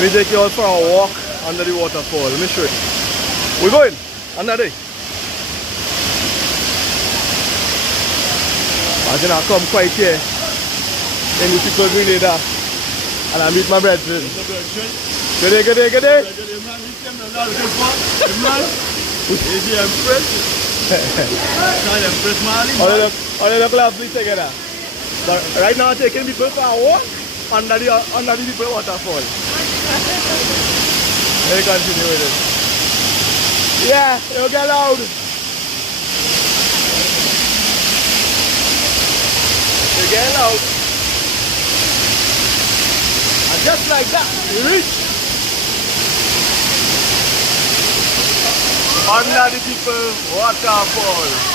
Let me take you out for a walk under the waterfall. Let me show you. We're going Annadale. I'm gonna come quite here in the people Grenada and I meet my brethren. Good day, good day, good day. Is he impressed? Can't impress Marley. All the class please together. So right now I'm taking people for a walk under the people waterfall. Let me continue with it. Yeah, you get loud. You get loud. And just like that, you reach under the people waterfall.